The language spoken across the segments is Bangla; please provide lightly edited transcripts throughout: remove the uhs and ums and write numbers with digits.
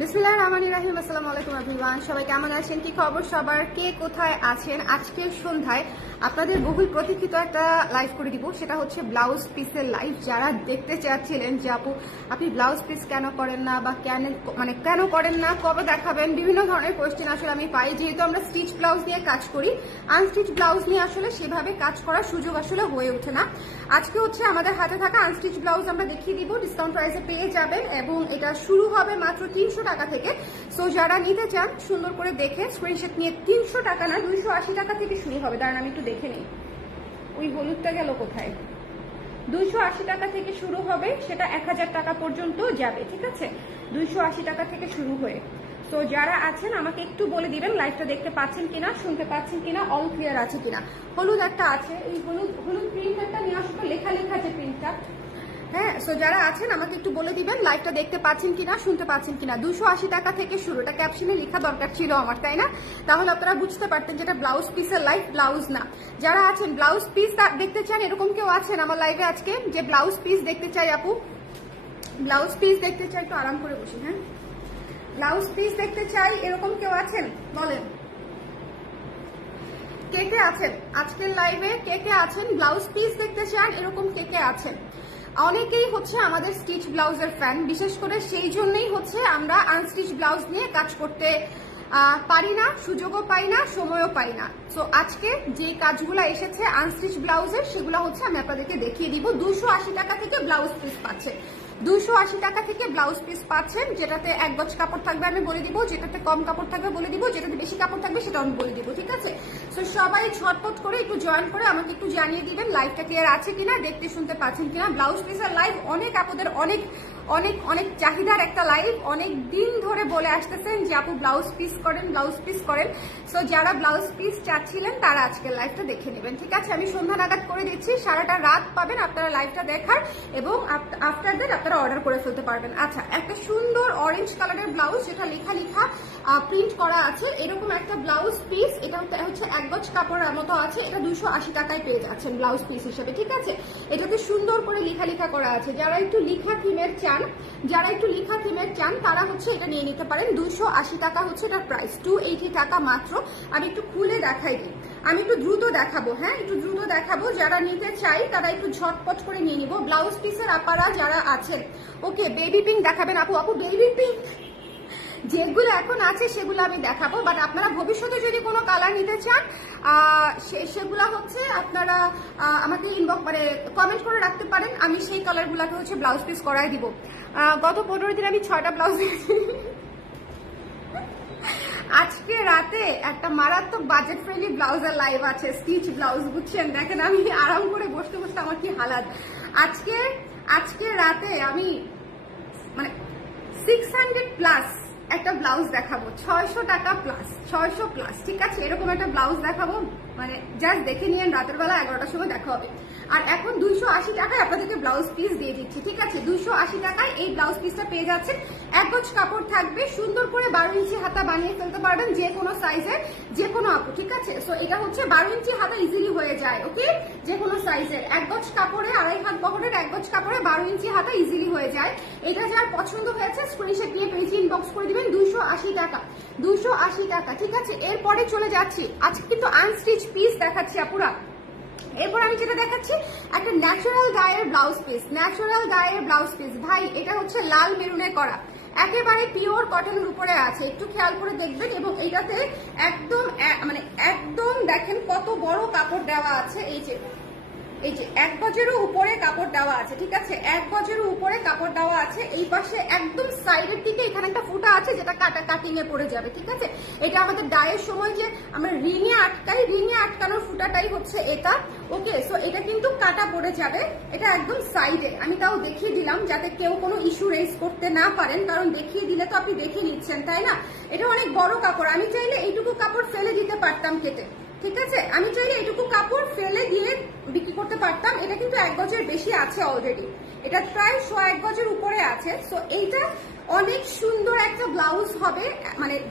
বিসমিল্লাহির রহমানির রহিম। আসসালামু আলাইকুম এভরিওয়ান, সবাই কেমন আছেন? কি খবর সবার? কে কোথায় আছেন? আজকের সন্ধ্যায় আপনাদের বহুল প্রতীক্ষিত একটা লাইভ করে দিব, সেটা হচ্ছে ব্লাউজ পিসের লাইভ। যারা দেখতে চাচ্ছিলেন যে আপু আপনি ব্লাউজ পিস কেন করেন না, বা কেন করেন না, কবে দেখাবেন, বিভিন্ন ধরনের কোয়েশ্চেন আসলে আমি পাই। যেহেতু আমরা স্টিচ ব্লাউজ নিয়ে কাজ করি, আনস্টিচ ব্লাউজ নিয়ে আসলে সেভাবে কাজ করার সুযোগ আসলে হয়ে ওঠে না। আজকে হচ্ছে আমাদের হাতে থাকা আনস্টিচ ব্লাউজ আমরা দেখিয়ে দিব, ডিসকাউন্ট প্রাইসে পেয়ে যাবেন, এবং এটা শুরু হবে মাত্র 300 টাকা থেকে। সো যারা নিতে চান সুন্দর করে দেখে স্ক্রিনশট নিয়ে, 300 টাকা না 280 টাকা থেকে শুরু হবে। দাঁড়ান আমি একটু দেখে নিই, ওই হলুদটা গেল কোথায়। 280 টাকা থেকে শুরু হবে, সেটা 1000 টাকা পর্যন্ত যাবে, ঠিক আছে? 280 টাকা থেকে শুরু হয়ে। তো যারা আছেন আমাকে একটু বলে দিবেন লাইভটা দেখতে পাচ্ছেন কিনা, শুনতে পাচ্ছেন কিনা, অল ক্লিয়ার আছে কিনা। হলুদ একটা আছে, এই হলুদ প্রিন্টারটা নিয়ে আসলে লেখা আছে প্রিন্টটা। হ্যাঁ, সো যারা আছেন আমাকে একটু বলে দিবেন লাইভটা দেখতে পাচ্ছেন কিনা, শুনতে পাচ্ছেন কিনা। 280 টাকা থেকে শুরু, এটা ক্যাপশনে লেখা দরকার ছিল আমার, তাই না? তাহলে আপনারা বুঝতে পারতেন যেটা ব্লাউজ পিসের লাইভ, ব্লাউজ না। যারা আছেন ব্লাউজ পিস দেখতে চান, এরকম কেউ আছেন আমার লাইভে আজকে যে ব্লাউজ পিস দেখতে চাই? আপু ব্লাউজ পিস দেখতে চাই, একটু আরাম করে বসুন। হ্যাঁ, ব্লাউজ পিস দেখতে চাই, এরকম কেউ আছেন? বলেন কে কে আছেন আজকের লাইভে, কে কে আছেন ব্লাউজ পিস দেখতে চান, এরকম কে কে আছেন? অনেকেই হচ্ছে আমাদের স্টিচ ব্লাউজের ফ্যান, বিশেষ করে সেই জন্যই হচ্ছে আমরা আনস্টিচ ব্লাউজ নিয়ে কাজ করতে পারি না, সুযোগও পাই না, সময়ও পাই না। সো আজকে যে কাজগুলো এসেছে আনস্টিচ ব্লাউজের, সেগুলো হচ্ছে আমি আপনাদেরকে দেখিয়ে দিব। 280 টাকা থেকে ব্লাউজ পিস পাচ্ছে, 280 টাকা থেকে ব্লাউজ পিস পাচ্ছেন, যেটাতে 1 গজ কাপড় থাকবে আমি বলে দিব, যেটাতে কম কাপড় থাকবে বলে দিব, যেটাতে বেশি কাপড় থাকবে সেটা আমি বলে দিব, ঠিক আছে? সো সবাই ঝটপট করে একটু জয়েন করে আমাকে একটু জানিয়ে দিবেন লাইভটা ক্লিয়ার আছে কিনা, দেখতে শুনতে পাচ্ছেন কিনা। ব্লাউজ পিসের লাইভ অনেক আপুদের অনেক অনেক অনেক চাহিদার একটা লাইভ, অনেক দিন ধরে বলে আসতেছেন যে আপু ব্লাউজ পিস করেন, ব্লাউজ পিস করেন। সো যারা ব্লাউজ পিস চাচ্ছিলেন তারা আজকের লাইভটা দেখে নেবেন, ঠিক আছে? আমি সন্ধ্যা নাগাদ করে দিচ্ছি, সারাটা রাত পাবেন আপনারা লাইভটা দেখার, এবং আফটার দ্যাট আপনারা অর্ডার করে ফেলতে পারবেন। আচ্ছা, একটা সুন্দর অরেঞ্জ কালারের ব্লাউজ, যেটা লেখা প্রিন্ট করা আছে, এরকম একটা ব্লাউজ পিস, এটা হচ্ছে 1 গজ কাপড়ের মতো আছে, এটা 280 টাকায় পেয়ে যাচ্ছেন ব্লাউজ পিস হিসেবে, ঠিক আছে? এটাতে সুন্দর করে লেখা করা আছে। যারা একটু লেখা থিমের চান তারা হচ্ছে এটা নিয়ে নিতে পারেন। 280 টাকা হচ্ছে এটার প্রাইস, 280 টাকা মাত্র। আমি একটু খুলে দেখাই দিই, আমি একটু দ্রুত দেখাবো। হ্যাঁ, একটু দ্রুত দেখাবো, যারা নিতে চাই তারা একটু ঝটপট করে নিয়ে নিব। ব্লাউজ পিসের আপারা যারা আছেন, ওকে বেবি পিঙ্ক দেখাবেন আপু? আপু বেবি পিঙ্ক যেগুলো এখন আছে সেগুলো আমি দেখাবো, বাট আপনারা ভবিষ্যতে যদি কোনো কালার নিতে চান সেগুলো হচ্ছে আপনারা আমাকে ইনবক্স কমেন্ট করে রাখতে পারেন, আমি সেই কালারগুলোকে হচ্ছে ব্লাউজ পিস করাই দিব। গত 15 দিন আমি 6টা ব্লাউজ দিয়েছি। আজকে রাতে একটা মারাত্মক বাজেট ফ্রেন্ডলি ব্লাউজের লাইভ আছে, স্টিচ ব্লাউজ, বুঝছেন? দেখেন আমি আরাম করে বসতে বসতে আমার কি হালাত। আজকে রাতে আমি 600 প্লাস একটা ব্লাউজ দেখাবো, 600 টাকা প্লাস, 600 প্লাস, ঠিক আছে? এরকম একটা ব্লাউজ দেখাবো, জাস্ট দেখে নিয়েন, রাতের বেলা 11টার সময় দেখা হবে। আর এখন 280 টাকায় আপনাদেরকে ব্লাউজ পিস দিয়ে দিচ্ছি, ঠিক আছে? 280 টাকায় এই ব্লাউজ পিসটা পেয়ে যাচ্ছেন। 1 গজ কাপড় থাকবে, সুন্দর করে 12 ইঞ্চি হাতা বানিয়ে ফেলতে পারবেন যে কোনো সাইজের, যে কোনো আপু, ঠিক আছে? সো এটা হচ্ছে 12 ইঞ্চি হাতা ইজিলি হয়ে যায়, ওকে? যে কোনো সাইজের 1 গজ কাপড়ে, 2.5 হাত বহরের 1 গজ কাপড়ে 12 ইঞ্চি হাতা ইজিলি হয়ে যায়। এটা যার পছন্দ হয়েছে স্ক্রিনশট নিয়ে পেজে ইনবক্স করে দিবেন। 280 টাকা, 280 টাকা, ঠিক আছে? এরপরে চলে যাচ্ছি, আজকে কিন্তু আনস্টিচ পিস দেখাচ্ছি আপুরা। এরপর আমি যেটা দেখাচ্ছি একটা ন্যাচারাল গায়ের ব্লাউজ পিস, ন্যাচারাল গায়ের ব্লাউজ পিস। ভাই এটা হচ্ছে লাল মেরুনে করা, একেবারে পিওর কটনের উপরে আছে, একটু খেয়াল করে দেখবেন। এবং এইটাতে একদম দেখেন কত বড় কাপড় দেওয়া আছে, এই যে 1 গজেরও উপরে কাপড় দেওয়া আছে, ঠিক আছে? 1 গজেরও উপরে কাপড় দেওয়া আছে। এই পাশে একদম সাইডের দিকে এখানে একটা ফুটা আছে, যেটা কাটিং এ পড়ে যাবে, ঠিক আছে? এটা আমাদের ডায়ের সময় যে আমরা রিঙে আটকাই, রিঙে আটকানোর ফুটাটাই হচ্ছে এটা, ওকে? সো এটা কিন্তু কাটা পড়ে যাবে, এটা একদম সাইডে। আমি তাও দেখিয়ে দিলাম যাতে কেউ কোনো ইস্যু রেজ করতে না পারেন, কারণ দেখিয়ে দিলে তো আপনি দেখে নিচ্ছেন, তাই না? এটা অনেক বড় কাপড়, আমি চাইলে এইটুকু কাপড় ফেলে দিতে পারতাম কেটে, ঠিক আছে? আমি চাইলে এটুকু কাপড় ফেলে দিয়ে বিক্রি করতে পারতাম। এটা কিন্তু 1 গজের বেশি আছে অলরেডি, এটা প্রায় 1 গজের উপরে আছে। সো এইটা অনেক সুন্দর একটা ব্লাউজ হবে,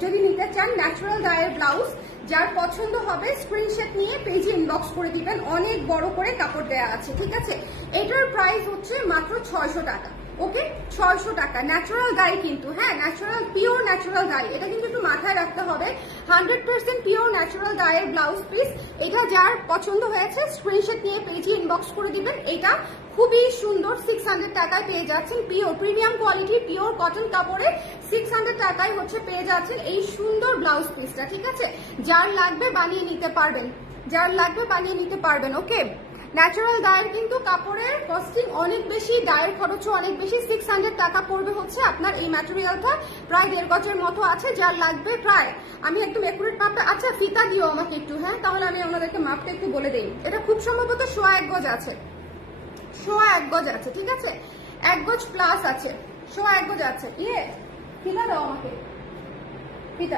যদি নিতে চান ন্যাচারাল গায়ের ব্লাউজ, যার পছন্দ হবে স্ক্রিনশট নিয়ে পেজে ইনবক্স করে দিবেন। অনেক বড় করে কাপড় দেওয়া আছে, ঠিক আছে? এটার প্রাইস হচ্ছে মাত্র 600 টাকা, ওকে 600 টাকা। ন্যাচারাল ডাই কিন্তু, হ্যাঁ ন্যাচারাল, পিওর ন্যাচারাল ডাই, এটা কিন্তু একটু মাথায় রাখতে হবে। 100% পিওর ন্যাচারাল ডাইয়ের ব্লাউজ পিস। এটা যার পছন্দ হয়েছে স্ক্রিনশট নিয়ে পেজে ইনবক্স করে দিবেন। এটা খুবই সুন্দর, 600 টাকায় পেয়ে যাচ্ছেন। Pure premium quality pure cotton কাপড়ে 600 টাকায় হচ্ছে পেয়ে যাচ্ছেন এই সুন্দর ব্লাউজ পিসটা, ঠিক আছে? যার লাগবে বানিয়ে নিতে পারবেন, যার লাগবে বানিয়ে নিতে পারবেন। ওকে, ন্যাচারাল ডায়ের কিন্তু কাপড়ের কস্টিং অনেক বেশি, ডায়ের খরচও অনেক বেশি। 600 টাকা পড়বে হচ্ছে আপনার এই ম্যাটেরিয়ালটা, প্রায় 1.5 গজের মতো আছে। যার লাগবে প্রায়, আমি একদম একুরেট মাপটা, আচ্ছা ফিতা দিও আমাকে একটু, হ্যাঁ তাহলে আমি ওনাদেরকে মাপটা একটু বলে দিই। এটা খুব সম্ভবত 1.25 গজ আছে, 1.25 গজ আছে, ঠিক আছে? 1 গজ প্লাস আছে, 1.25 গজ আছে। ফিতা দাও আমাকে, ফিতা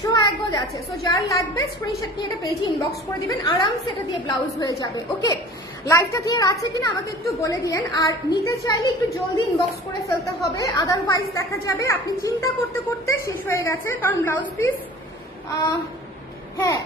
1.25 গজ আছে। সো যার লাগবে স্ক্রিনশট নিয়ে এটা পেজে ইনবক্স করে দিবেন, আরামসে এটা দিয়ে ব্লাউজ হয়ে যাবে। ওকে, লাইভটা ক্লিয়ার আছে কিনা আমাকে একটু বলে দিয়েন। আর নিতে চাইলে একটু জলদি ইনবক্স করে ফেলতে হবে, আদারওয়াইজ দেখা যাবে আপনি চিন্তা করতে করতে শেষ হয়ে গেছে। কারণ ব্লাউজ পিস, হ্যাঁ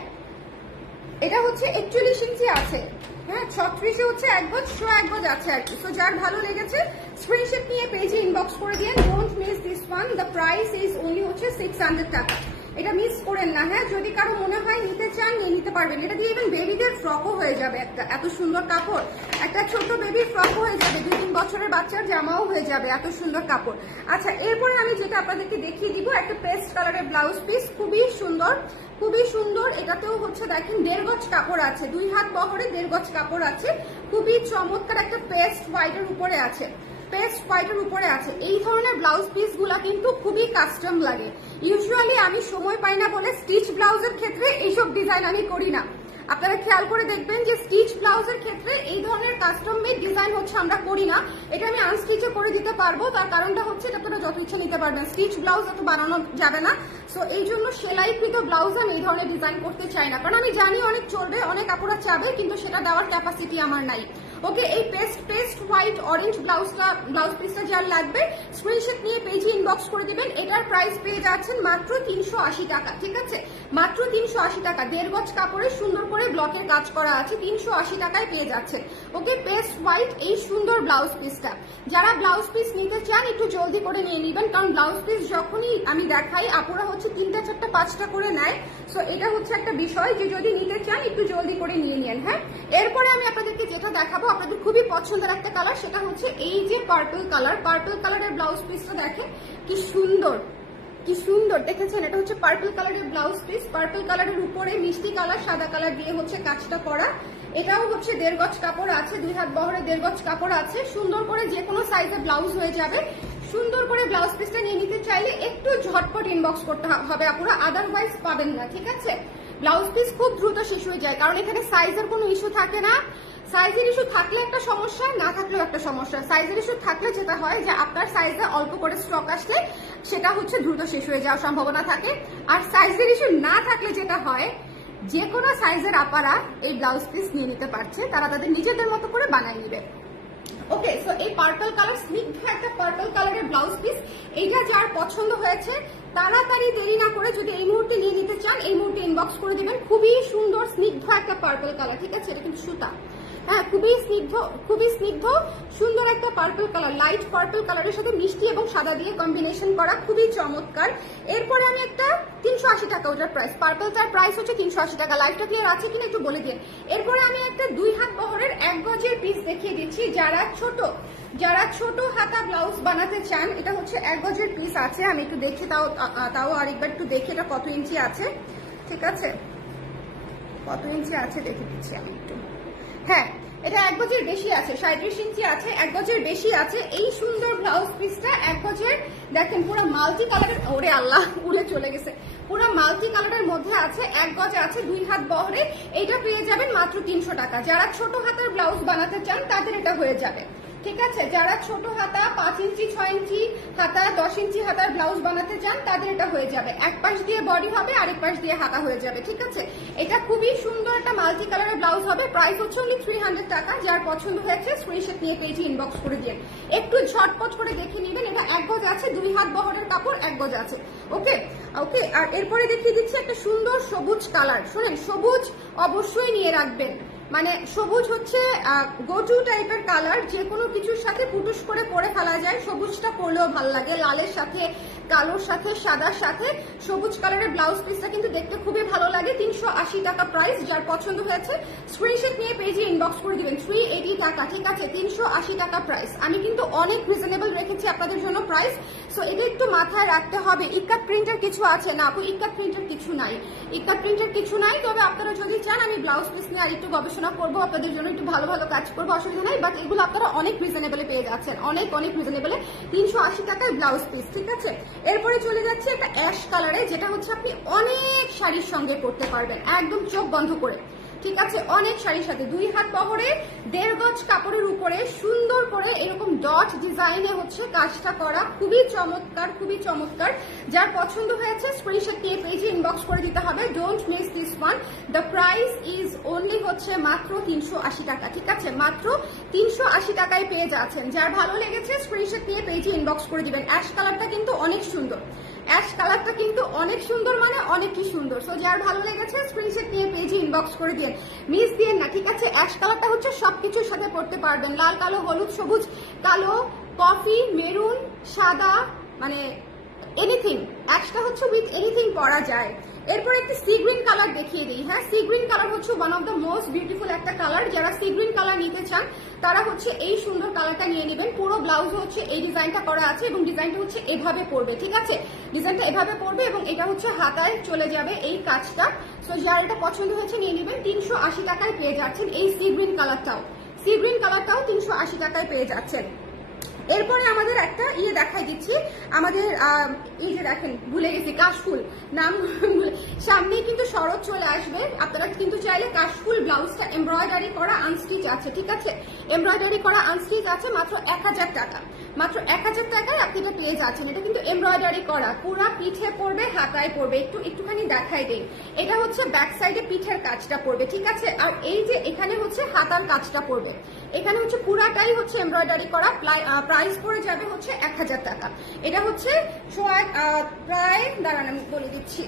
এটা হচ্ছে 41 ইঞ্চি আছে, হ্যাঁ 36 হচ্ছে 1 গজ, 1.25 গজ আছে আর কি। সো যার ভালো লেগেছে স্ক্রিনশট নিয়ে পেজে ইনবক্স করে দিন। Don't miss this one, the price is only হচ্ছে 600 টাকা। এটা মিস করেন না, হ্যাঁ যদি কারো মনে হয় নিতে চান নিয়ে নিতে পারবেন। এটা দিয়ে ইভেন বেবিদের ফ্রকও হয়ে যাবে, একটা এত সুন্দর কাপড়, একটা ছোট বেবির ফ্রকও হয়ে যাবে, 2-3 বছরের বাচ্চার জামাও হয়ে যাবে, এত সুন্দর কাপড়। আচ্ছা এরপরে আমি যেটা আপনাদেরকে দেখিয়ে দিব, একটা পেস্ট কালারের ব্লাউজ পিস, খুবই সুন্দর, খুবই সুন্দর। এটাতেও হচ্ছে দেখেন 1.5 গজ কাপড় আছে, 2 হাত বহরে 1.5 গজ কাপড় আছে, খুবই চমৎকার। একটা পেস্ট হোয়াইটের উপরে আছে, পেস্ট হোয়াইটের উপরে আছে। এই ধরনের ব্লাউজ পিস গুলা কিন্তু খুবই কাস্টম লাগে। ইউজুয়ালি আমি সময় পাই না বলে স্টিচ ব্লাউজের ক্ষেত্রে এইসব ডিজাইন আমি করি না। আপনারা খেয়াল করে দেখবেন যে স্টিচ ব্লাউজের ক্ষেত্রে এই ধরনের কাস্টম মেড ডিজাইন হচ্ছে আমরা করি না। এটা আমি আনস্টিচও করে দিতে পারবো, তার কারণটা হচ্ছে এটা আপনারা যত ইচ্ছা নিতে পারবেন, স্টিচ ব্লাউজ এত বানানো যাবে না। সো এই জন্য সেলাইকৃত ব্লাউজ আমি এই ধরনের ডিজাইন করতে চাই না, কারণ আমি জানি অনেক চলবে, অনেক আপুরা চাবে, কিন্তু সেটা দেওয়ার ক্যাপাসিটি আমার নাই। ওকে, এই পেস্ট হোয়াইট অরেঞ্জ ব্লাউজ পিসটা যার লাগবে স্ক্রিনশট নিয়ে পেজে ইনবক্স করে দিবেন। এটার প্রাইস পেয়ে যাচ্ছেন মাত্র 380 টাকা, ঠিক আছে? মাত্র 380 টাকা, 1.5 গজ কাপড়ে সুন্দর করে ব্লকের কাজ করা আছে, 380 টাকায় পেয়ে যাচ্ছেন। ওকে, পেস্ট হোয়াইট এই সুন্দর ব্লাউজ পিসটা, যারা ব্লাউজ পিস নিতে চান একটু জলদি করে নিয়ে নেবেন, কারণ ব্লাউজ পিস যখনই আমি দেখাই আপুরা হচ্ছে 3টা 4টা 5টা করে নেয়। সো এটা হচ্ছে একটা বিষয় যে যদি নিতে চান একটু জলদি করে নিয়ে নেন। হ্যাঁ, এরপরে আমি আপনাদেরকে যেটা দেখাবো আপনাদের খুবই পছন্দের একটা কালার, সেটা হচ্ছে এই যে পার্পল কালার। পার্পল কালারের ব্লাউজ পিসটা দেখেন কি সুন্দর, কি সুন্দর দেখেছেন? এটা হচ্ছে পার্পল কালারের ব্লাউজ পিস, পার্পল কালারের উপরে মিষ্টি কালার সাদা কালার দিয়ে হচ্ছে কাজটা করা। এটাও হচ্ছে 1.5 গজ কাপড় আছে, 2 হাত বহরে 1.5 গজ কাপড় আছে, সুন্দর করে যে কোনো সাইজে ব্লাউজ হয়ে যাবে। সুন্দর করে ব্লাউজ পিসটা নিয়ে নিতে চাইলে একটু ঝটপট ইনবক্স করতে হবে আপুরা, আদারওয়াইজ পাবেন না, ঠিক আছে? ব্লাউজ পিস খুব দ্রুত শেষ হয়ে যায়, কারণ এখানে সাইজের কোনো ইস্যু থাকে না। সাইজের ইস্যু থাকলে একটা সমস্যা, না থাকলেও একটা সমস্যা। সাইজের ইস্যু থাকলে যেটা হয় যে আপনার সাইজে অল্প করে স্টক আসলে সেটা হচ্ছে দ্রুত শেষ হয়ে যাওয়ার সম্ভাবনা থাকে। আর সাইজের ইস্যু না থাকলে যেটা হয়, যে কোনো সাইজের আপারা এই ব্লাউজ পিস নিয়ে নিতে পারছে, তারা তাদের নিজেদের মতো করে বানিয়ে নিবে। ওকে, সো এই পার্পল কালার, স্নিগ্ধ একটা পার্পল কালারের ব্লাউজ পিস, এইটা যার পছন্দ হয়েছে তাড়াতাড়ি দেরি না করে যদি এই মুহূর্তে নিয়ে নিতে চান এই মুহূর্তে ইনবক্স করে দিবেন। খুবই সুন্দর স্নিগ্ধ একটা পার্পল কালার, ঠিক আছে? এটা কিন্তু সুতা, হ্যাঁ খুবই স্নিগ্ধ সুন্দর একটা পার্পল কালার, লাইট পার্পল কালারের সাথে মিষ্টি এবং সাদা দিয়ে কম্বিনেশন করা, খুবই চমৎকার। এরপরে আমি একটা 380 টাকা ওটার প্রাইস, পার্পলটার প্রাইস হচ্ছে 380 টাকা। লাইভটা ক্লিয়ার আছে কিনা একটু বলে দিন। এরপরে আমি একটা 2 হাত বহরের 1 গজের পিস দেখিয়ে দিচ্ছি, যারা ছোট হাতা ব্লাউজ বানাতে চান। এটা হচ্ছে 1 গজের পিস আছে, আমি একটু দেখি তাও আরেকবার একটু দেখি এটা কত ইঞ্চি আছে, ঠিক আছে? কত ইঞ্চি আছে দেখে দিচ্ছি আমি একটু। হ্যাঁ, এটা 1 গজের বেশি আছে, 37 ইঞ্চি আছে, 1 গজের বেশি আছে। এই সুন্দর ব্লাউজ পিসটা 1 গজের, দেখেন পুরো মাল্টি কালারের, ওরে আল্লাহ উড়ে চলে গেছে, পুরো মাল্টি কালারের মধ্যে আছে, 1 গজে আছে, 2 হাত বহরে। এইটা পেয়ে যাবেন মাত্র 300 টাকা। যারা ছোট হাতার ব্লাউজ বানাতে চান তাদের এটা হয়ে যাবে, ঠিক আছে? যারা ছোট হাতা 5 ইঞ্চি 6 ইঞ্চি হাতা 10 ইঞ্চি হাতার ব্লাউজ বানাতে চান তাদের এটা হয়ে যাবে। এক পাশ দিয়ে বডি হবে, আরেক পাশ দিয়ে হাতা হয়ে যাবে, ঠিক আছে? এটা খুবই সুন্দর একটা মাল্টি কালারের ব্লাউজ হবে, প্রাইস হচ্ছে অনলি 300 টাকা। যার পছন্দ হয়েছে স্ক্রিনশট নিয়ে পেজে ইনবক্স করে দিন, একটু ঝটপট করে দেখে নেবেন। এটা 1 গজ আছে, 2 হাত বহরের কাপড়, 1 গজ আছে। ওকে ওকে, আর এরপরে দেখিয়ে দিচ্ছি একটা সুন্দর সবুজ কালার। শোনেন, সবুজ অবশ্যই নিয়ে রাখবেন, মানে সবুজ হচ্ছে গো টু টাইপের কালার, যে কোনো কিছুর সাথে পুটুস করে পরে ফেলা যায়। সবুজটা পরলেও ভালো লাগে, লালের সাথে, কালোর সাথে, সাদার সাথে সবুজ কালারের ব্লাউজ পিসটা কিন্তু দেখতে খুবই ভালো লাগে। 380 টাকা প্রাইস। যার পছন্দ হয়েছে স্ক্রিনশট নিয়ে পেজে ইনবক্স করে দিবেন। 380 টাকা, ঠিক আছে, 380 টাকা প্রাইস। আমি কিন্তু অনেক রিজনেবল রেখেছি আপনাদের জন্য প্রাইস, সো এটা একটু মাথায় রাখতে হবে। ইক্কাত প্রিন্টের কিছু আছে না আপু? ইক্কাত প্রিন্টের কিছু নাই, ইক্কাত প্রিন্টের কিছু নাই। তবে আপনারা যদি চান আমি ব্লাউজ পিস নিয়ে আরেকটু গবেষণা করবো, আপনাদের জন্য একটু ভালো ভালো কাজ করবো, অসুবিধা নাই। বাট এগুলো আপনারা অনেক রিজনেবলে পেয়ে যাচ্ছেন, অনেক অনেক রিজনেবলে। 380 টাকায় ব্লাউজ পিস, ঠিক আছে। এরপরে চলে যাচ্ছে একটা অ্যাশ কালারে, যেটা হচ্ছে আপনি অনেক শাড়ির সঙ্গে পরতে পারবেন একদম চোখ বন্ধ করে, ঠিক আছে। অনেক শাড়ির সাথে 2 হাত বহরে 1.5 গজ কাপড়ের উপরে সুন্দর করে এরকম ডট ডিজাইনে হচ্ছে কাজটা করা, খুবই চমৎকার, খুবই চমৎকার। যার পছন্দ হয়েছে স্ক্রিনশট নিয়ে পেজে ইনবক্স করে দিতে হবে। Don't miss this one. The price is only হচ্ছে মাত্র 380 টাকা, ঠিক আছে, মাত্র 380 টাকায় পেয়ে যাচ্ছেন। যার ভালো লেগেছে স্ক্রিনশট নিয়ে পেজে ইনবক্স করে দিবেন। অ্যাশ কালারটা কিন্তু অনেক সুন্দর, অ্যাশ কালারটা কিন্তু অনেক সুন্দর, মানে অনেকই সুন্দর। সো যার ভালো লেগেছে স্ক্রিনশট নিয়ে পেজে ইনবক্স করে দিন, মিস দিন না, ঠিক আছে। অ্যাশ কালারটা হচ্ছে সবকিছুর সাথে পড়তে পারবেন, লাল, কালো, হলুদ, সবুজ, কালো, কফি, মেরুন, সাদা, মানে এনিথিং। অ্যাশটা হচ্ছে উইথ এনিথিং পরা যায়। এরপর একটি সি গ্রিন কালার দেখিয়ে দিই। হ্যাঁ, সি গ্রিন কালার হচ্ছে one of the most beautiful একটা কালার। যারা সি গ্রিন কালার নিতে চান তারা হচ্ছে এই সুন্দর কালারটা নিয়ে নেবেন। পুরো ব্লাউজ হচ্ছে এই ডিজাইনটা করা আছে এবং ডিজাইনটা হচ্ছে এভাবে পড়বে, ঠিক আছে, ডিজাইনটা এভাবে পড়বে এবং এটা হচ্ছে হাতায় চলে যাবে এই কাজটা। সো যার এটা পছন্দ হয়েছে নিয়ে নেবেন। 380 টাকায় পেয়ে যাচ্ছেন এই সি গ্রিন কালারটাও, সি গ্রিন কালারটাও 380 টাকায় পেয়ে যাচ্ছেন। এরপরে আমাদের একটা ইয়ে দেখাই দিচ্ছি, আমাদের এই যে দেখেন ভুলে গেছি, কাশফুল নাম, সামনেই কিন্তু শরৎ চলে আসবে। আপনারা কিন্তু চাইলে কাশফুল ব্লাউজটা এমব্রয়ডারি করা আনস্টিচ আছে, ঠিক আছে, এমব্রয়ডারি করা আনস্টিচ আছে, মাত্র 1000 টাকা, মাত্র 1000 টাকায় আপনি এটা পেয়ে যাচ্ছেন। এটা কিন্তু এমব্রয়ডারি করা, পুরা পিঠে পড়বে, হাতায় পড়বে। একটুখানি দেখাই দেই, এটা হচ্ছে ব্যাক সাইডে পিঠের কাজটা পড়বে, ঠিক আছে। আর এই যে এখানে হচ্ছে হাতার কাজটা পড়বে, এখানে হচ্ছে পুরাটাই হচ্ছে এমব্রয়ডারি করা। প্রাইস পড়ে যাবে হচ্ছে 1000 টাকা। এটা হচ্ছে প্রায়, দাঁড়ান আমি বলে দিচ্ছি,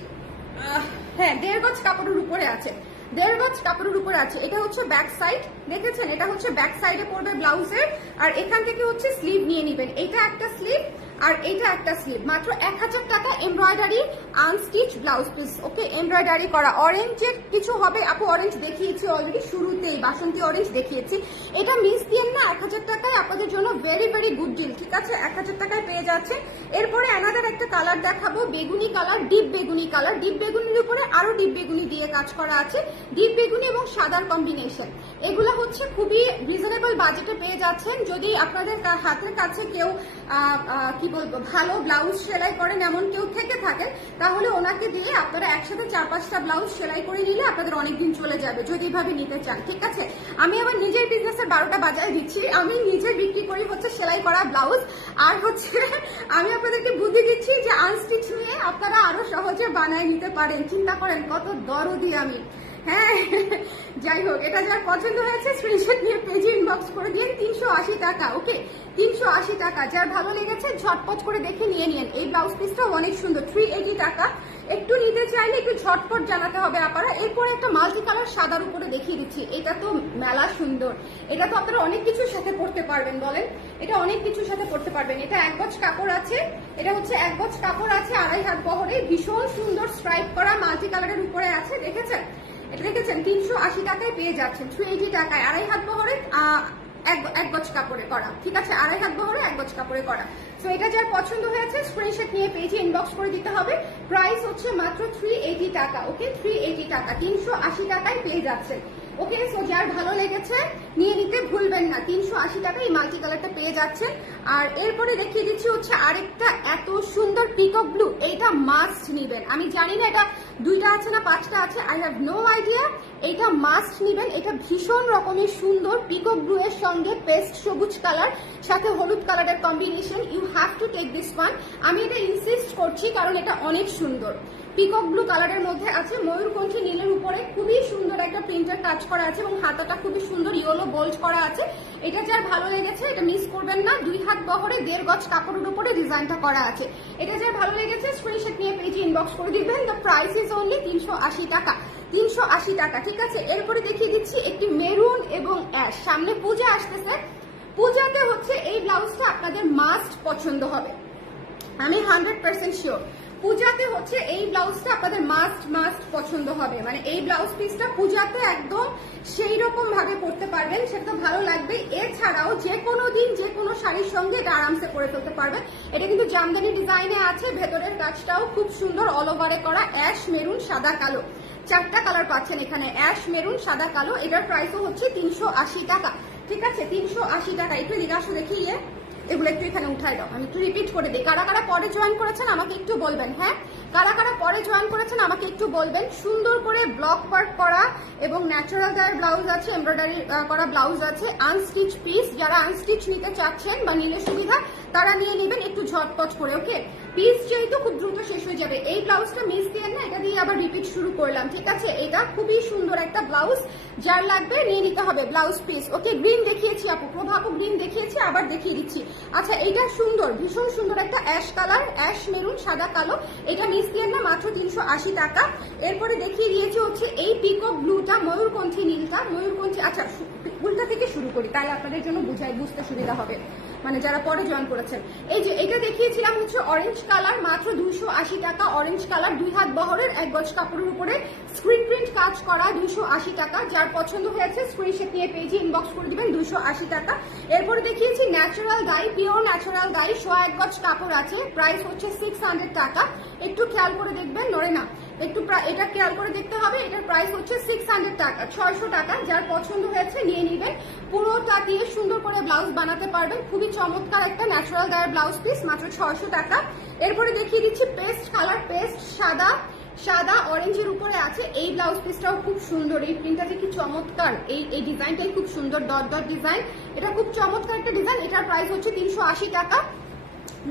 হ্যাঁ 1.5 গজ কাপড়ের উপরে আছে, 1.5 গজ কাপড়ের উপরে আছে। এটা হচ্ছে ব্যাক সাইড, দেখেছেন, এটা হচ্ছে ব্যাক সাইডে পড়বে ব্লাউজের। আর এখান থেকে হচ্ছে স্লিভ নিয়ে নেবেন, এটা একটা স্লিভ আর এটা একটা স্লিভ, মাত্র 1000 টাকা। এমব্রয়ডারি আনস্টিচ ব্লাউজ পিস, ওকে, এমব্রয়ডারি করা। অরেঞ্জের কিছু হবে আপু, অরেঞ্জ দেখিয়েছি অলরেডি শুরুতেই, বাসন্তী অরেঞ্জ দেখিয়েছি। এটা মিস দিয়ে না, 1000 টাকায় আপনাদের জন্য ভেরি ভেরি গুড ডিল, ঠিক আছে, 1000 টাকায় পেয়ে যাচ্ছেন। এরপরে অ্যানাদার একটা কালার দেখাবো, বেগুনি কালার, ডিপ বেগুনি কালার। ডিপ বেগুনির উপরে আরো ডিপ বেগুনি দিয়ে কাজ করা আছে, ডিপ বেগুনি এবং সাদার কম্বিনেশন। এগুলো হচ্ছে খুবই রিজনেবল বাজেটে পেয়ে যাচ্ছেন। যদি আপনাদের হাতের কাছে কেউ কি বলবো ভালো ব্লাউজ সেলাই করেন এমন কেউ থেকে থাকেন, তাহলে ওনাকে দিয়ে আপনারা একসাথে 4-5টা ব্লাউজ সেলাই করে নিলে আপনাদের অনেকদিন চলে যাবে, যদি এভাবে নিতে চান, ঠিক আছে। আমি আবার নিজের বিজনেসের 12টা বাজায় দিচ্ছি, আমি নিজে বিক্রি করি হচ্ছে সেলাই করা ব্লাউজ। আর হচ্ছে আমি আপনাদেরকে বুদ্ধি দিচ্ছি যে আনস্টিচ নিয়ে আপনারা আরো সহজে বানায় নিতে পারেন। চিন্তা করেন কত দরদি আমি। হ্যাঁ, যাই হোক, এটা যার পছন্দ হয়েছে স্ক্রিনশট নিয়ে পেজে ইনবক্স করে দিন। 380 টাকা, ওকে, 380 টাকা। যার ভালো লেগেছে ঝটপট করে দেখে নিয়ে নিন। এই ব্লাউজ পিসটাও অনেক সুন্দর, 380 টাকা। একটু নিতে চাইলে একটু ঝটপট জানাতে হবে আপনারা। এরপরে একটা মাল্টি কালার সাদার উপরে দেখিয়ে দিচ্ছি, এটা তো মেলা সুন্দর। এটা তো আপনারা অনেক কিছুর সাথে পড়তে পারবেন, বলেন, এটা অনেক কিছুর সাথে পড়তে পারবেন। এটা 1 গজ কাপড় আছে, এটা হচ্ছে 1 গজ কাপড় আছে, 2.5 হাত বহরে, ভীষণ সুন্দর স্ট্রাইপ করা মাল্টি কালারের উপরে আছে, দেখেছেন, এটা দেখেছেন, 380 টাকায় পেয়ে যাচ্ছেন। 380 টাকায় 2.5 হাত বহরে 1 গজ কাপড়ে করা, ঠিক আছে, 2.5 হাত বহরে 1 গজ কাপড়ে করা। সো এটা যার পছন্দ হয়েছে স্ক্রিনশট নিয়ে পেজে ইনবক্স করে দিতে হবে। প্রাইস হচ্ছে মাত্র 380 টাকা, ওকে, 380 টাকা, 380 টাকায় পেয়ে যাচ্ছেন, ওকে। সো যার ভালো লেগেছে নিয়ে নিতে ভুলবেন না, 380 টাকায় এই মাল্টি কালারটা পেয়ে যাচ্ছেন। আর এরপরে দেখিয়ে দিচ্ছি হচ্ছে আরেকটা এত সুন্দর পিকক ব্লু, এইটা মাস্ট নিবেন। আমি জানি না এটা 2টা আছে না 5টা আছে, আই হ্যাভ নো আইডিয়া। এটা মাস্ট নিবেন, এটা ভীষণ রকমের সুন্দর, পিকক ব্লু এর সঙ্গে পেস্ট সবুজ কালার সাথে হলুদ কালারের combination. You have to take this one. আমি এটা ইনসিস্ট করছি কারণ এটা অনেক সুন্দর। পিকক ব্লু কালারের মধ্যে আছে, ময়ূরকণ্ঠী নীলের উপরে খুবই সুন্দর একটা প্রিন্টার কাজ করা আছে এবং হাতাটা খুবই সুন্দর ইয়েলো বোল্ড করা আছে। এটা যার ভালো লেগেছে এটা মিস করবেন না, 2 হাত বহরে 1.5 গজ কাপড়ের উপরে ডিজাইনটা করা আছে। এটা যার ভালো লেগেছে স্ক্রিনশট নিয়ে পেজে ইনবক্স করে দিবেন। দ্য প্রাইস ইজ অনলি 380 টাকা, 380 টাকা। ঠিক আছে, এরপরে দেখিয়ে দিচ্ছি একটি মেরুন এবং অ্যাশ। সামনে পূজা আসতেছে, পূজাতে হচ্ছে এই ব্লাউজটা আপনাদের মাস্ট পছন্দ হবে, আমি 100% শিওর। পূজাতে হচ্ছে এই ব্লাউজটা আপনাদের মাস্ট পছন্দ হবে, মানে এই ব্লাউজ পিসটা পূজাতে একদম সেই রকম ভাবে পরতে পারবেন, সেটা ভালো লাগবে। এছাড়াও যে কোনো দিন যে কোনো শাড়ির সঙ্গে এটা আরামসে পরে ফেলতে পারবেন। এটা কিন্তু জামদানি ডিজাইনে আছে, ভেতরের কাজটাও খুব সুন্দর অল ওভারে করা। অ্যাশ, মেরুন, সাদা, কালো, 4টা কালার পাচ্ছেন এখানে, অ্যাশ, মেরুন, সাদা, কালো। এটার প্রাইসও হচ্ছে 380 টাকা। ঠিক আছে, 380 টাকা। একটু দিদাসু দেখিয়ে এগুলো একটু এখানে উঠাই দাও, আমি একটু রিপিট করে দিই। কারা কারা পরে জয়েন করেছেন আমাকে একটু বলবেন। হ্যাঁ, কারা কারা পরে জয়েন করেছেন আমাকে একটু বলবেন। সুন্দর করে ব্লক পার্ট করা এবং ন্যাচারাল ডায়ার ব্লাউজ আছে, এমব্রয়ডারি করা ব্লাউজ আছে, আনস্টিচ পিস। যারা আনস্টিচ নিতে চাচ্ছেন বা নিলে সুবিধা তারা নিয়ে নেবেন একটু ঝটপট করে। ওকে, পিস যেহেতু খুব দ্রুত শেষ হয়ে যাবে। এই ব্লাউজটা মিস দিয়ে না, এটা দিয়ে আবার রিপিট শুরু করলাম। ঠিক আছে, এটা খুবই সুন্দর একটা ব্লাউজ, যার লাগবে নিয়ে নিতে হবে ব্লাউজ পিস। ওকে, গ্রিন দেখিয়েছি আপু, প্রভাবও গ্রিন দেখিয়েছি, আবার দেখিয়ে দিচ্ছি। আচ্ছা, এটা সুন্দর, ভীষণ সুন্দর একটা অ্যাশ কালার, অ্যাশ, মেরুন, সাদা, কালো। এটা মিস দিয়ে না, মাত্র 380 টাকা। এরপরে দেখিয়ে দিয়েছি হচ্ছে এই পিকক ব্লুটা, ময়ূরকণ্ঠী নীলটা, ময়ূরকণ্ঠী। আচ্ছা, উল্টা থেকে শুরু করি, তাহলে আপনাদের জন্য বুঝতে সুবিধা হবে, মানে যারা পরে জয়েন করেছেন। এই যে এটা দেখিয়েছিলাম হচ্ছে অরেঞ্জ কালার, মাত্র 280 টাকা। অরেঞ্জ কালার, 2 হাত বহরের 1 গজ কাপড়ের উপরে স্ক্রিন প্রিন্ট কাজ করা, 280 টাকা। যার পছন্দ হয়েছে স্ক্রিনশট নিয়ে পেজে ইনবক্স করে দিবেন, 280 টাকা। এরপরে দেখিয়েছি natural die, pure natural die, 1 গজ কাপড় আছে, প্রাইস হচ্ছে 600 টাকা। একটু খেয়াল করে দেখবেন, নড়ে না, একটু এটা খেয়াল করে দেখতে হবে। এটার প্রাইস হচ্ছে 600 টাকা, 600 টাকা। যার পছন্দ হয়েছে নিয়ে নেবেন, পুরোটা দিয়ে সুন্দর করে ব্লাউজ বানাতে পারবেন। খুবই চমৎকার একটা ন্যাচারাল ডায়ার ব্লাউজ পিস, মাত্র 600 টাকা। এরপরে দেখিয়ে দিচ্ছি পেস্ট কালার, পেস্ট সাদা অরেঞ্জের উপরে আছে। এই ব্লাউজ পিসটাও খুব সুন্দর, এই প্রিন্টটা যে কি চমৎকার, এই ডিজাইনটাই খুব সুন্দর, ডট ডট ডিজাইন। এটা খুব চমৎকার একটা ডিজাইন। এটার প্রাইস হচ্ছে 380 টাকা।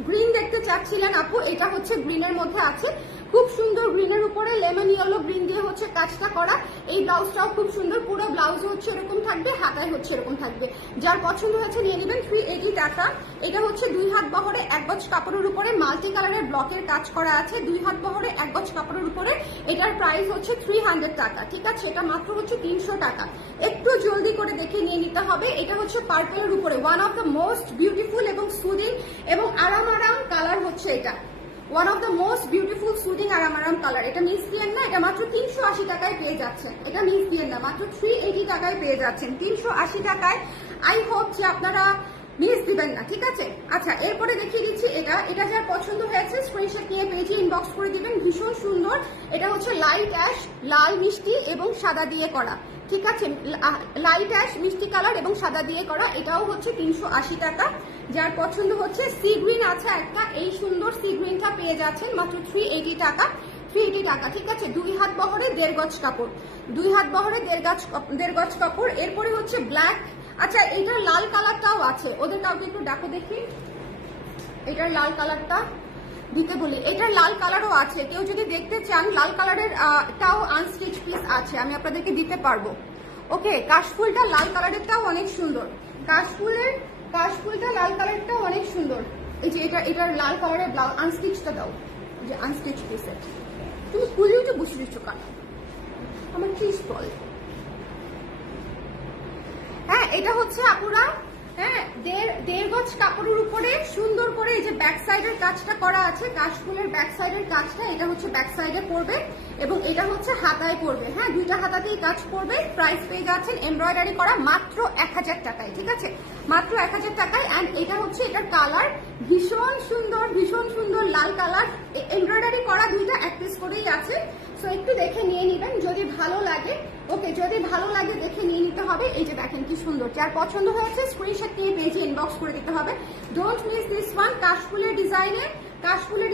গ্রিন দেখতে চাচ্ছিলেন আপু, এটা হচ্ছে গ্রিনের মধ্যে আছে, খুব সুন্দর। গ্রিনের উপরে লেমন ইয়েলো গ্রিন দিয়ে হচ্ছে কাজটা করা। এই ব্লাউজটাও খুব সুন্দর, পুরো ব্লাউজ হচ্ছে এরকম থাকবে, হাতায় হচ্ছে এরকম থাকবে। যার পছন্দ হয়েছে নিয়ে নেবেন, 380 টাকা। এটা হচ্ছে 2 হাত বহরে 1 গজ কাপড়ের উপরে মাল্টি কালারের ব্লকের কাজ করা আছে, 2 হাত বহরে 1 গজ কাপড়ের উপরে। এটার প্রাইস হচ্ছে 300 টাকা। ঠিক আছে, এটা মাত্র হচ্ছে 300 টাকা। একটু জলদি করে দেখে নিয়ে নিতে হবে। এটা হচ্ছে পার্পলের উপরে, one of the most beautiful এবং সুদিং এবং আরাম কালার হচ্ছে এটা, one of the most beautiful soothing আরাম কালার। এটা মিস দিয়েন না, এটা মাত্র 380 টাকায় পেয়ে যাচ্ছেন। এটা মিস দিয়েন না, মাত্র 380 টাকায় পেয়ে যাচ্ছেন, 380 টাকায়। আই হোপ যে আপনারা মিস দিবেন না। ঠিক আছে, আচ্ছা, এরপরে দেখিয়ে দিচ্ছি এটা যার পছন্দ হয়েছে স্ক্রিনশট নিয়ে পেজে ইনবক্স করে দিবেন, ভীষণ সুন্দর। এটা হচ্ছে লাইট অ্যাশ, লাল মিষ্টি এবং সাদা দিয়ে করা। ঠিক আছে, লাইট অ্যাশ, মিষ্টি কালার এবং সাদা দিয়ে করা। এটাও হচ্ছে 380 টাকা। যার পছন্দ হচ্ছে সি গ্রিন আছে একটা, এই সুন্দর সি গ্রিনটা পেয়ে যাচ্ছেন মাত্র 380 টাকা, 380 টাকা। ঠিক আছে, 2 হাত বহরে 1.5 গজ কাপড়, 2 হাত বহরে 1.5 গজ কাপড়। এরপরে হচ্ছে ব্ল্যাক। আচ্ছা, এটার লাল কালারটাও আছে, ওদের কাউকে একটু ডাকো দেখি, এটার লাল কালারটা দিতে বলি। এটার লাল কালারও আছে, কেউ যদি দেখতে চান লাল কালারের টাও আনস্টিচ পিস আছে, আমি আপনাদেরকে দিতে পারবো। ওকে, কাশফুলটা লাল কালারেরটাও অনেক সুন্দর, কাশফুলটা লাল কালারটাও অনেক সুন্দর। এই যে এটার লাল কালারের ব্লাউজ আনস্টিচটা দাও, যে আনস্টিচ পিসের। তুমি খুলেও তো বসে দিচ্ছ কেন, আমার চিজ বল। হ্যাঁ, এটা হচ্ছে আপুরা, হ্যাঁ, 1.5 গজ কাপড়ের উপরে সুন্দর করে এই যে ব্যাক সাইডের কাজটা করা আছে, কাশফুলের ব্যাক সাইডের কাজটা, এটা হচ্ছে ব্যাক সাইডে পড়বে এবং এটা হচ্ছে হাতায় পড়বে। হ্যাঁ, 2টা হাতাতেই কাজ পড়বে। প্রাইস পেয়ে যাচ্ছেন এমব্রয়ডারি করা মাত্র 1000 টাকায়। ঠিক আছে, মাত্র 1000 টাকায়। অ্যান্ড এটা হচ্ছে এটার কালার, ভীষণ সুন্দর লাল কালার, এমব্রয়ডারি করা, 2টা এক পিস করেই আছে। সো একটু দেখে নিয়ে নিবেন যদি ভালো লাগে। ওকে, যদি ভালো লাগে দেখে নিয়ে নিতে হবে। এই যে দেখেন কি সুন্দর, যার পছন্দ হয়েছে স্ক্রিনশট নিয়ে পেজে ইনবক্স করে দিতে হবে। Don't miss this one. কাশফুলের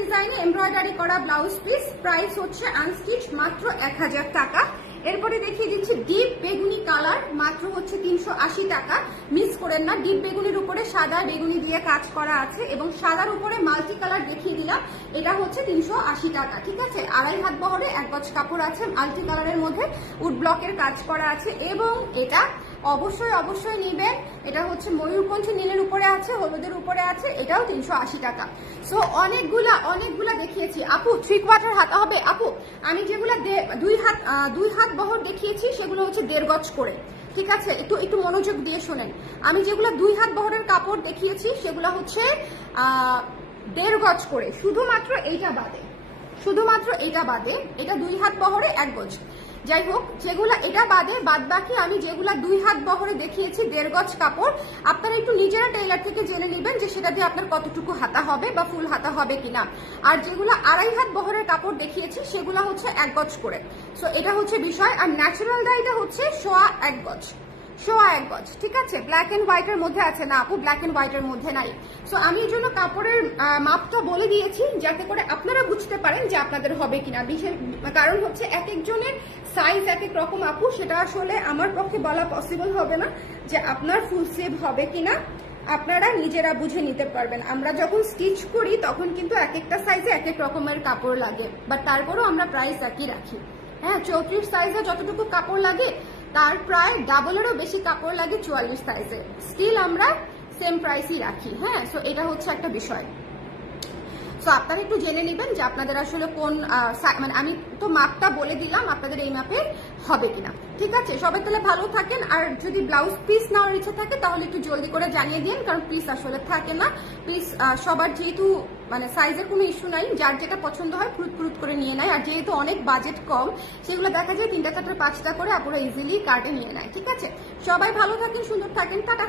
ডিজাইনে এমব্রয়ডারি করা ব্লাউজ পিস, প্রাইস হচ্ছে আনস্টিচ মাত্র 1000 টাকা। এরপরে দেখিয়ে দিচ্ছি ডিপ বেগুনি কালার, মাত্র হচ্ছে 380 টাকা। মিস করেন না, ডিপ বেগুনির উপরে সাদা বেগুনি দিয়ে কাজ করা আছে এবং সাদার উপরে মাল্টি কালার দেখিয়ে দিলাম, এটা হচ্ছে 380 টাকা। ঠিক আছে, 2.5 হাত বহরে 1 গজ কাপড় আছে, মাল্টি কালারের মধ্যে উড ব্লকের কাজ করা আছে এবং এটা অবশ্যই অবশ্যই নেবেন। এটা হচ্ছে ময়ূরকণ্ঠী নীলের উপরে আছে, হলুদের উপরে আছে, এটাও 380 টাকা। সো অনেকগুলা দেখিয়েছি। আপু 3 কোয়ার্টার হাতা হবে? আপু আমি যেগুলো 2 হাত বহর দেখিয়েছি সেগুলো হচ্ছে 1.5 গজ করে। ঠিক আছে, একটু মনোযোগ দিয়ে শোনেন। আমি যেগুলো 2 হাত বহরের কাপড় দেখিয়েছি সেগুলো হচ্ছে 1.5 গজ করে, শুধুমাত্র এইটা বাদে। এটা 2 হাত বহরে 1 গজ। যাই হোক, যেগুলা এটা বাদে বাদ বাকি আমি যেগুলা 2 হাত বহরে দেখিয়েছি 1.5 গজ কাপড়, আপনারা একটু নিজেরা টেইলার থেকে জেনে নেবেন যে সেটা দিয়ে আপনার কতটুকু হাতা হবে বা ফুল হাতা হবে কিনা। আর যেগুলো 2.5 হাত বহরের কাপড় দেখিয়েছি সেগুলো হচ্ছে 1 গজ করে। সো এটা হচ্ছে বিষয়। আর ন্যাচারাল ডাইটা হচ্ছে 1.25 গজ। ঠিক আছে, ব্ল্যাক এন্ড হোয়াইটের মধ্যে আছে না আপু? ব্ল্যাক এন্ড হোয়াইটের মধ্যে নাই। সো আমি এই জন্য কাপড়ের মাপটা বলে দিয়েছি যাতে করে আপনারা বুঝতে পারেন যে আপনাদের হবে কিনা। বিশেষ কারণ হচ্ছে এক একজনের সাইজ এক এক রকম আপু, সেটা আসলে আমার পক্ষে বলা পসিবল হবে না যে আপনার ফুল স্লিভ হবে কিনা। আপনারা নিজেরা বুঝে নিতে পারবেন। আমরা যখন স্টিচ করি তখন কিন্তু এক একটা সাইজে এক এক রকমের কাপড় লাগে, বাট তারপরেও আমরা প্রাইস একই রাখি। হ্যাঁ, 34 সাইজে যতটুকু কাপড় লাগে তার প্রায় ডাবলেরও বেশি কাপড় লাগে 44 সাইজে, স্টিল আমরা সেম প্রাইসই রাখি। হ্যাঁ, সো এটা হচ্ছে একটা বিষয়। সো আপনারা একটু জেনে নেবেন যে আপনাদের আসলে কোন মানে আমি তো মাপটা বলে দিলাম, আপনাদের এই মাপে হবে কিনা। ঠিক আছে, সবাই তাহলে ভালো থাকেন। আর যদি ব্লাউজ পিস নেওয়ার ইচ্ছা থাকে তাহলে একটু জলদি করে জানিয়ে দিন, কারণ পিস আসলে থাকে না। প্লিজ সবার যেহেতু মানে সাইজের কোনো ইস্যু নাই, যার যেটা পছন্দ হয় ফুরুত করে নিয়ে নেয়। আর যেহেতু অনেক বাজেট কম, সেগুলো দেখা যায় 3টা 4টা 5টা করে আপনারা ইজিলি কার্ডে নিয়ে নেয়। ঠিক আছে, সবাই ভালো থাকেন, সুন্দর থাকেন, টাটা।